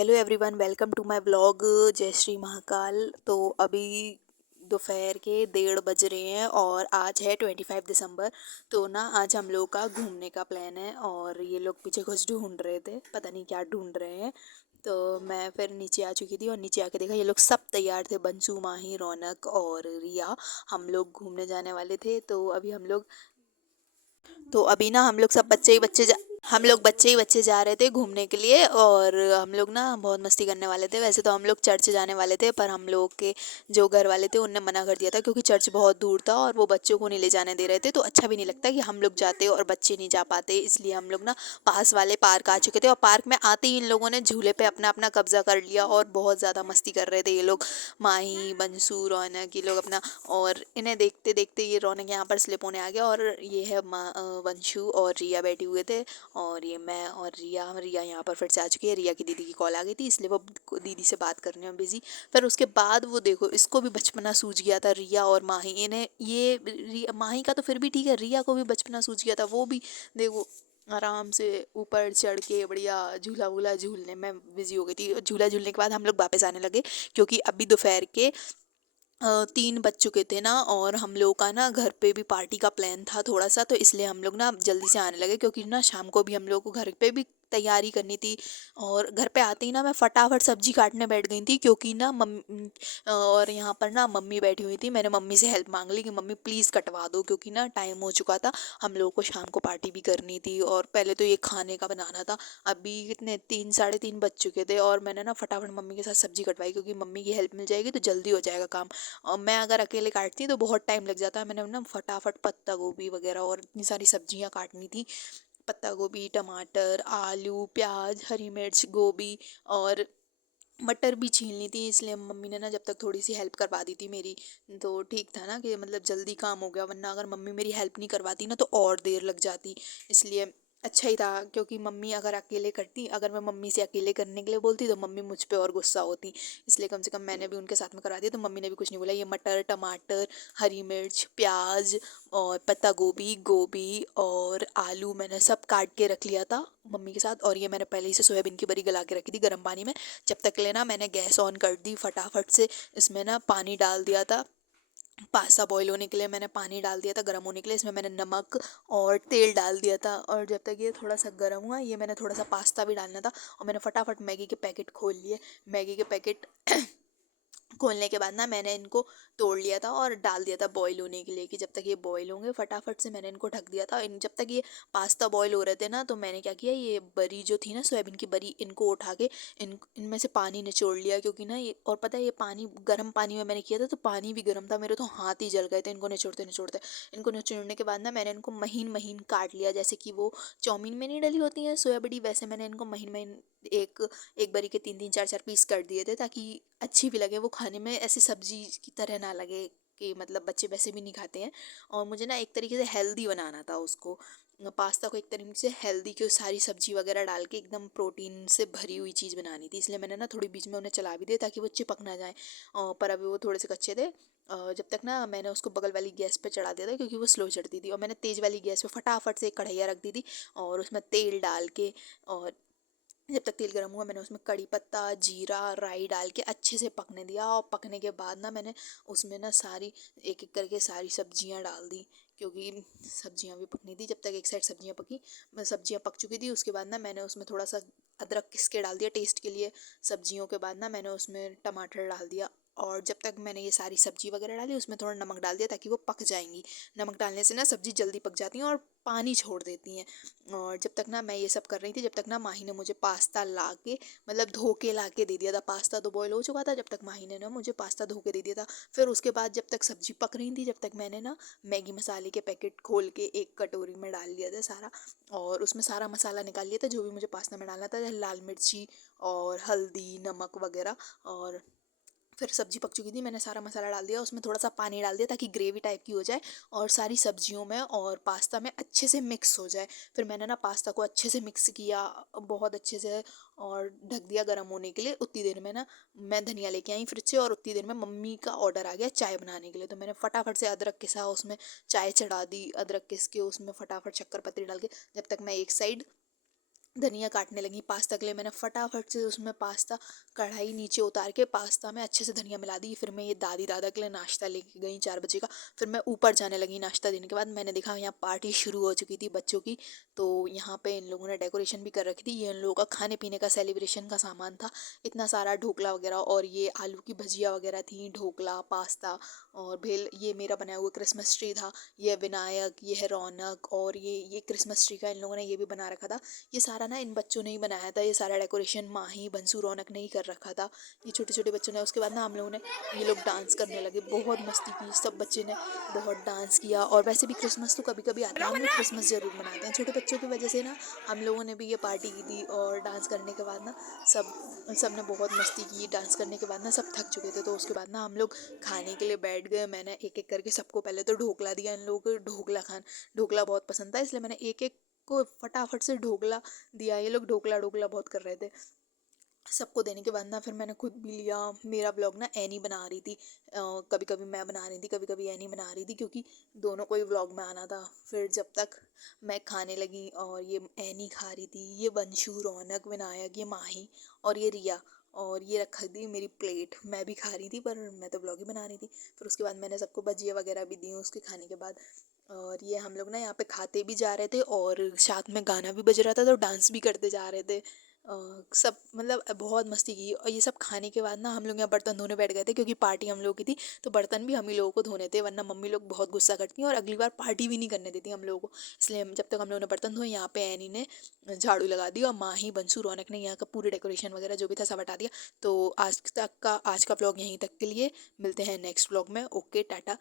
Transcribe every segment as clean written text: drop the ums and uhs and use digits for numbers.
Hello everyone, welcome to my vlog. जय श्री महाकाल। तो अभी दोपहर के 1:30 बज रहे हैं और आज है 25 दिसंबर। तो ना आज हम लोग का घूमने का प्लान है और ये लोग पीछे कुछ ढूंढ रहे थे, पता नहीं क्या ढूंढ रहे हैं। तो मैं फिर नीचे आ चुकी थी और नीचे आके देखा ये लोग सब तैयार थे, बंसू, माही, रौनक और रिया। हम लोग घूमने जाने वाले थे। तो अभी ना हम लोग सब हम लोग बच्चे ही बच्चे जा रहे थे घूमने के लिए और हम लोग ना बहुत मस्ती करने वाले थे। वैसे तो हम लोग चर्च जाने वाले थे, पर हम लोग के जो घर वाले थे उनने मना कर दिया था क्योंकि चर्च बहुत दूर था और वो बच्चों को नहीं ले जाने दे रहे थे। तो अच्छा भी नहीं लगता कि हम लोग जाते और बच्चे नहीं जा पाते, इसलिए हम लोग ना पास वाले पार्क आ चुके थे। और पार्क में आते ही इन लोगों ने झूले पे अपना अपना कब्जा कर लिया और बहुत ज़्यादा मस्ती कर रहे थे ये लोग, माही, बंसू, रौनक, ये लोग अपना। और इन्हें देखते देखते ये रौनक यहाँ पर स्लिप होने आ गया और ये है वंशु और रिया बैठे हुए थे और ये मैं और रिया यहाँ पर फिर से आ चुकी है। रिया की दीदी की कॉल आ गई थी, इसलिए वो दीदी से बात करने में बिजी। फिर उसके बाद वो देखो, इसको भी बचपना सूझ गया था, रिया और माही। इन्हें माही का तो फिर भी ठीक है, रिया को भी बचपना सूझ गया था। वो भी देखो आराम से ऊपर चढ़ के बढ़िया झूला वूला झूलने में बिजी हो गई थी। झूला झूलने के बाद हम लोग वापस आने लगे क्योंकि अभी दोपहर के 3 बज चुके थे ना। और हम लोग का ना घर पे भी पार्टी का प्लान था थोड़ा सा, तो इसलिए हम लोग ना जल्दी से आने लगे क्योंकि ना शाम को भी हम लोग को घर पे भी तैयारी करनी थी। और घर पे आते ही ना मैं फटाफट सब्जी काटने बैठ गई थी क्योंकि ना और यहाँ पर ना मम्मी बैठी हुई थी। मैंने मम्मी से हेल्प मांग ली कि मम्मी प्लीज़ कटवा दो क्योंकि ना टाइम हो चुका था। हम लोगों को शाम को पार्टी भी करनी थी और पहले तो ये खाने का बनाना था। अभी कितने 3 साढ़े 3 बज चुके थे और मैंने ना फटाफट मम्मी के साथ सब्जी कटवाई क्योंकि मम्मी की हेल्प मिल जाएगी तो जल्दी हो जाएगा काम। और मैं अगर अकेले काटती तो बहुत टाइम लग जाता है। मैंने ना फटाफट पत्ता गोभी वगैरह और इतनी सारी सब्जियां काटनी थी। पत्ता गोभी, टमाटर, आलू, प्याज, हरी मिर्च, गोभी और मटर भी छीलनी थी, इसलिए मम्मी ने ना जब तक थोड़ी सी हेल्प करवा दी थी मेरी। तो ठीक था ना कि मतलब जल्दी काम हो गया, वरना अगर मम्मी मेरी हेल्प नहीं करवाती ना तो और देर लग जाती। इसलिए अच्छा ही था क्योंकि मम्मी अगर अकेले करती, अगर मैं मम्मी से अकेले करने के लिए बोलती तो मम्मी मुझ पे और गुस्सा होती। इसलिए कम से कम मैंने भी उनके साथ में करा दिया तो मम्मी ने भी कुछ नहीं बोला। ये मटर, टमाटर, हरी मिर्च, प्याज और पत्ता गोभी, गोभी और आलू मैंने सब काट के रख लिया था मम्मी के साथ। और ये मैंने पहले ही से सोयाबीन की बड़ी गला के रखी थी गर्म पानी में। जब तक ले ना मैंने गैस ऑन कर दी फटाफट से, इसमें ना पानी डाल दिया था। पास्ता बॉईल होने के लिए मैंने पानी डाल दिया था गर्म होने के लिए। इसमें मैंने नमक और तेल डाल दिया था और जब तक ये थोड़ा सा गर्म हुआ, ये मैंने थोड़ा सा पास्ता भी डालना था और मैंने फटाफट मैगी के पैकेट खोल लिए। मैगी के पैकेट खोलने के बाद ना मैंने इनको तोड़ लिया था और डाल दिया था बॉईल होने के लिए कि जब तक ये बॉईल होंगे। फटाफट से मैंने इनको ढक दिया था। इन जब तक ये पास्ता बॉईल हो रहे थे ना तो मैंने क्या किया, ये बरी जो थी ना सोयाबीन की बरी, इनको उठा के इनमें से पानी निचोड़ लिया क्योंकि ना ये, और पता है ये पानी गर्म पानी में मैंने किया था तो पानी भी गर्म था, मेरे तो हाथ ही जल गए थे इनको निचोड़ते निचोड़ते। इनको निचोड़ने के बाद ना मैंने इनको महीन महीन काट लिया, जैसे कि वो चाउमीन में नहीं डली होती है सोया बड़ी, वैसे मैंने इनको महीन महीन एक एक बरी के 3 3 4 4 पीस कर दिए थे ताकि अच्छी भी लगे वो खाने में, ऐसे सब्जी की तरह ना लगे कि मतलब बच्चे वैसे भी नहीं खाते हैं। और मुझे ना एक तरीके से हेल्दी बनाना था उसको, पास्ता को एक तरीके से हेल्दी, की सारी सब्जी वगैरह डाल के एकदम प्रोटीन से भरी हुई चीज़ बनानी थी। इसलिए मैंने ना थोड़ी बीच में उन्हें चला भी दिया ताकि वो चिपक ना जाए। पर अभी वो थोड़े से कच्चे थे। जब तक ना मैंने उसको बगल वाली गैस पे चढ़ा दिया था क्योंकि वो स्लो चढ़ती थी, और मैंने तेज़ वाली गैस पे फटाफट से एक कढ़ैया रख दी थी और उसमें तेल डाल के, और जब तक तेल गर्म हुआ मैंने उसमें कड़ी पत्ता, जीरा, राई डाल के अच्छे से पकने दिया। और पकने के बाद ना मैंने उसमें ना सारी एक एक करके सारी सब्जियां डाल दी क्योंकि सब्जियां भी पकनी थी। जब तक एक साइड सब्जियां पकी, सब्जियां पक चुकी थी, उसके बाद ना मैंने उसमें थोड़ा सा अदरक घिस के डाल दिया टेस्ट के लिए। सब्जियों के बाद ना मैंने उसमें टमाटर डाल दिया और जब तक मैंने ये सारी सब्जी वगैरह डाली उसमें थोड़ा नमक डाल दिया ताकि वो पक जाएंगी। नमक डालने से ना सब्जी जल्दी पक जाती हैं और पानी छोड़ देती हैं। और जब तक ना मैं ये सब कर रही थी, जब तक ना माही ने मुझे पास्ता ला के, मतलब धो के ला के दे दिया था। पास्ता तो बॉईल हो चुका था जब तक माही ने ना मुझे पास्ता धो के दे दिया था। फिर उसके बाद जब तक सब्जी पक रही थी, जब तक मैंने ना मैगी मसाले के पैकेट खोल के एक कटोरी में डाल लिया था सारा, और उसमें सारा मसाला निकाल लिया था जो भी मुझे पास्ता में डालना था, लाल मिर्ची और हल्दी, नमक वगैरह। और फिर सब्जी पक चुकी थी, मैंने सारा मसाला डाल दिया, उसमें थोड़ा सा पानी डाल दिया ताकि ग्रेवी टाइप की हो जाए और सारी सब्जियों में और पास्ता में अच्छे से मिक्स हो जाए। फिर मैंने ना पास्ता को अच्छे से मिक्स किया बहुत अच्छे से और ढक दिया गर्म होने के लिए। उतनी देर में ना मैं धनिया लेके आई फ्रिज से, और उतनी देर में मम्मी का ऑर्डर आ गया चाय बनाने के लिए। तो मैंने फटाफट से अदरक घिसा, उसमें चाय चढ़ा दी, अदरक घिस के उसमें फटाफट शक्कर पत्ती डाल के, जब तक मैं एक साइड धनिया काटने लगी पास्ता के लिए। मैंने फटाफट से उसमें पास्ता कढ़ाई नीचे उतार के पास्ता में अच्छे से धनिया मिला दी। फिर मैं ये दादी दादा के लिए नाश्ता लेके गई 4 बजे का। फिर मैं ऊपर जाने लगी नाश्ता देने के बाद। मैंने देखा यहाँ पार्टी शुरू हो चुकी थी बच्चों की। तो यहाँ पे इन लोगों ने डेकोरेशन भी कर रखी थी। ये इन लोगों का खाने पीने का सेलिब्रेशन का सामान था। इतना सारा ढोकला वगैरह और ये आलू की भजिया वगैरह थी, ढोकला, पास्ता और भेल। ये मेरा बनाया हुआ क्रिसमस ट्री था। ये विनायक, ये है रौनक और ये क्रिसमस ट्री का इन लोगों ने ये भी बना रखा था। ये सारा ना इन बच्चों ने ही बनाया था। ये सारा डेकोरेशन माही, बंसू, रौनक ने ही कर रखा था। ये छोटे छोटे बच्चों ने। उसके बाद ना हम लोगों ने ये लोग डांस करने लगे, बहुत मस्ती की। सब बच्चे ने बहुत डांस किया। और वैसे भी क्रिसमस तो कभी कभी आता है, हम लोग क्रिसमस ज़रूर मनाते हैं। छोटे बच्चों की वजह से ना हम लोगों ने भी ये पार्टी की थी। और डांस करने के बाद ना सब सब ने बहुत मस्ती की। डांस करने के बाद ना सब थक चुके थे। तो उसके बाद ना हम लोग खाने के लिए बैठ गए। मैंने एक एक करके सबको पहले तो ढोकला दिया। इन लोगों को ढोकला बहुत पसंद था, इसलिए मैंने एक एक को फटाफट से ढोकला दिया। ये लोग ढोकला ढोकला बहुत कर रहे थे। सबको देने के बाद ना फिर मैंने खुद भी लिया। मेरा व्लॉग ना एनी बना रही थी। कभी कभी मैं बना रही थी, कभी कभी एनी बना रही थी, क्योंकि दोनों को ही व्लॉग में आना था। फिर जब तक मैं खाने लगी और ये एनी खा रही थी, ये बंशु, रौनक, विनायक, ये माही और ये रिया, और ये रखा थी मेरी प्लेट। मैं भी खा रही थी पर मैं तो व्लॉग ही बना रही थी। फिर उसके बाद मैंने सबको भजिया वगैरह भी दी उसके खाने के बाद। और ये हम लोग ना यहाँ पे खाते भी जा रहे थे और साथ में गाना भी बज रहा था, तो डांस भी करते जा रहे थे। सब मतलब बहुत मस्ती की। और ये सब खाने के बाद ना हम लोग यहाँ बर्तन धोने बैठ गए थे, क्योंकि पार्टी हम लोगों की थी। तो बर्तन भी हम ही लोगों को धोने थे, वरना मम्मी लोग बहुत गुस्सा करती हैं और अगली बार पार्टी भी नहीं करने देती हम लोगों को। इसलिए जब तक हम लोगों ने बर्तन धोए, यहाँ पे एनी ने झाड़ू लगा दी और माही, बंसू, रौनक ने यहाँ का पूरे डेकोरेशन वगैरह जो भी था सब हटा दिया। तो आज का ब्लॉग यहीं तक के लिए। मिलते हैं नेक्स्ट ब्लॉग में। ओके, टाटा,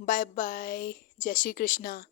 बाय बाय, जय श्री कृष्णा।